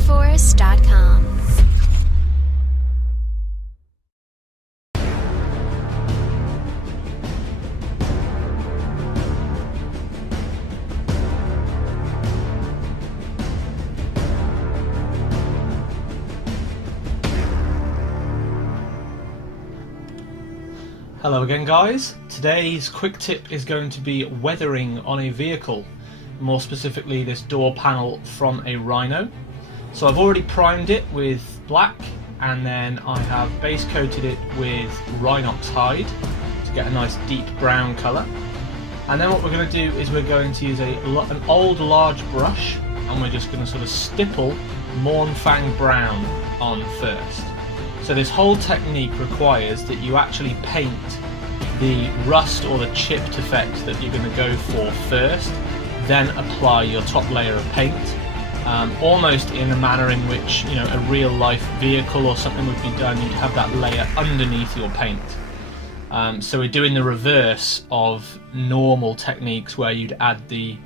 RacerForce.com. Hello again guys, today's quick tip is going to be weathering on a vehicle, more specifically this door panel from a Rhino. So I've already primed it with black and then I have base coated it with Rhinox hide to get a nice deep brown colour. And then what we're going to do is we're going to use an old large brush and we're just going to sort of stipple Mournfang brown on first. So this whole technique requires that you actually paint the rust or the chipped effect that you're going to go for first, then apply your top layer of paint, almost in a manner in which, you know, a real life vehicle or something would be done. You'd have that layer underneath your paint. So we're doing the reverse of normal techniques where you'd add the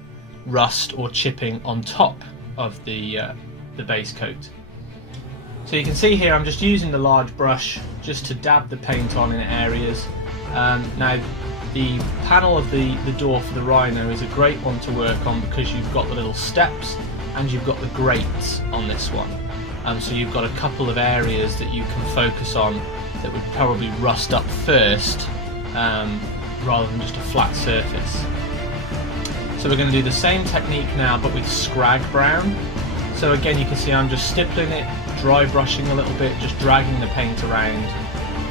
rust or chipping on top of the base coat. So you can see here I'm just using the large brush just to dab the paint on in areas. Now the panel of the door for the Rhino is a great one to work on because you've got the little steps and you've got the grates on this one. So you've got a couple of areas that you can focus on that would probably rust up first rather than just a flat surface. So we're going to do the same technique now but with Scrag Brown. So again you can see I'm just stippling it, dry brushing a little bit, just dragging the paint around,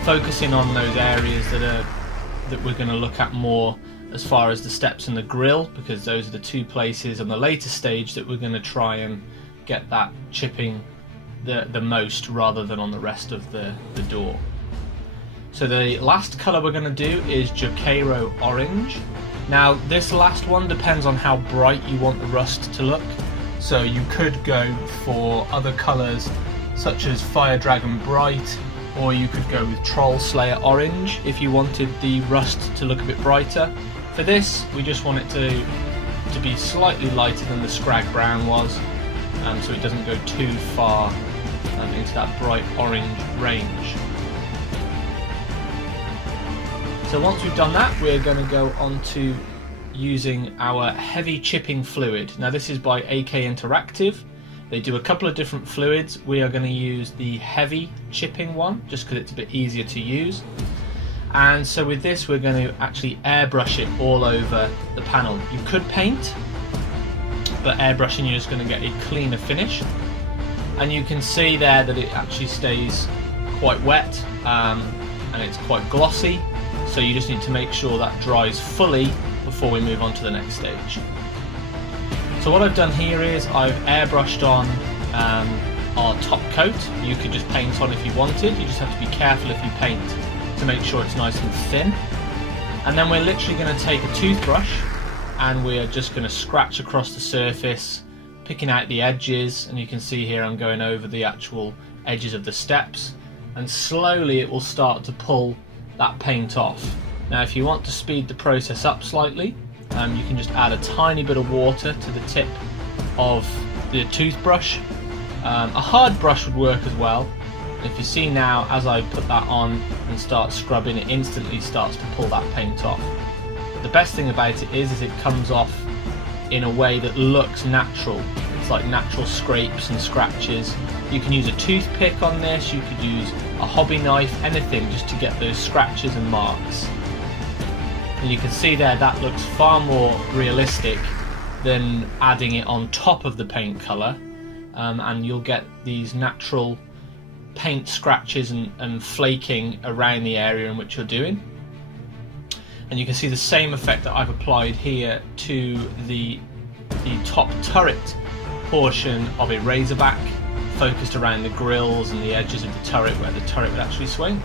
focusing on those areas that we're going to look at more as far as the steps and the grille, because those are the two places on the later stage that we're going to try and get that chipping the most rather than on the rest of the door. So the last colour we're going to do is Jokero Orange. Now this last one depends on how bright you want the rust to look, so you could go for other colours such as Fire Dragon Bright, or you could go with Troll Slayer Orange if you wanted the rust to look a bit brighter. For this we just want it to be slightly lighter than the Scrag Brown was, so it doesn't go too far into that bright orange range. So once we've done that, we're going to go on to using our heavy chipping fluid. Now this is by AK Interactive. They do a couple of different fluids. We are going to use the heavy chipping one just because it's a bit easier to use. And so with this we're going to actually airbrush it all over the panel. You could paint, but airbrushing you're just going to get a cleaner finish. And you can see there that it actually stays quite wet and it's quite glossy. So you just need to make sure that dries fully before we move on to the next stage. So what I've done here is I've airbrushed on our top coat. You could just paint on if you wanted, you just have to be careful if you paint to make sure it's nice and thin. And then we're literally going to take a toothbrush and we're just going to scratch across the surface, picking out the edges, and you can see here I'm going over the actual edges of the steps, and slowly it will start to pull that paint off. Now if you want to speed the process up slightly, you can just add a tiny bit of water to the tip of the toothbrush. A hard brush would work as well. If you see now, as I put that on and start scrubbing, it instantly starts to pull that paint off. The best thing about it is it comes off in a way that looks natural. It's like natural scrapes and scratches. You can use a toothpick on this, you could use a hobby knife, anything just to get those scratches and marks. And you can see there that looks far more realistic than adding it on top of the paint colour, and you'll get these natural paint scratches and flaking around the area in which you're doing. And you can see the same effect that I've applied here to the top turret portion of a Razorback, focused around the grills and the edges of the turret where the turret would actually swing.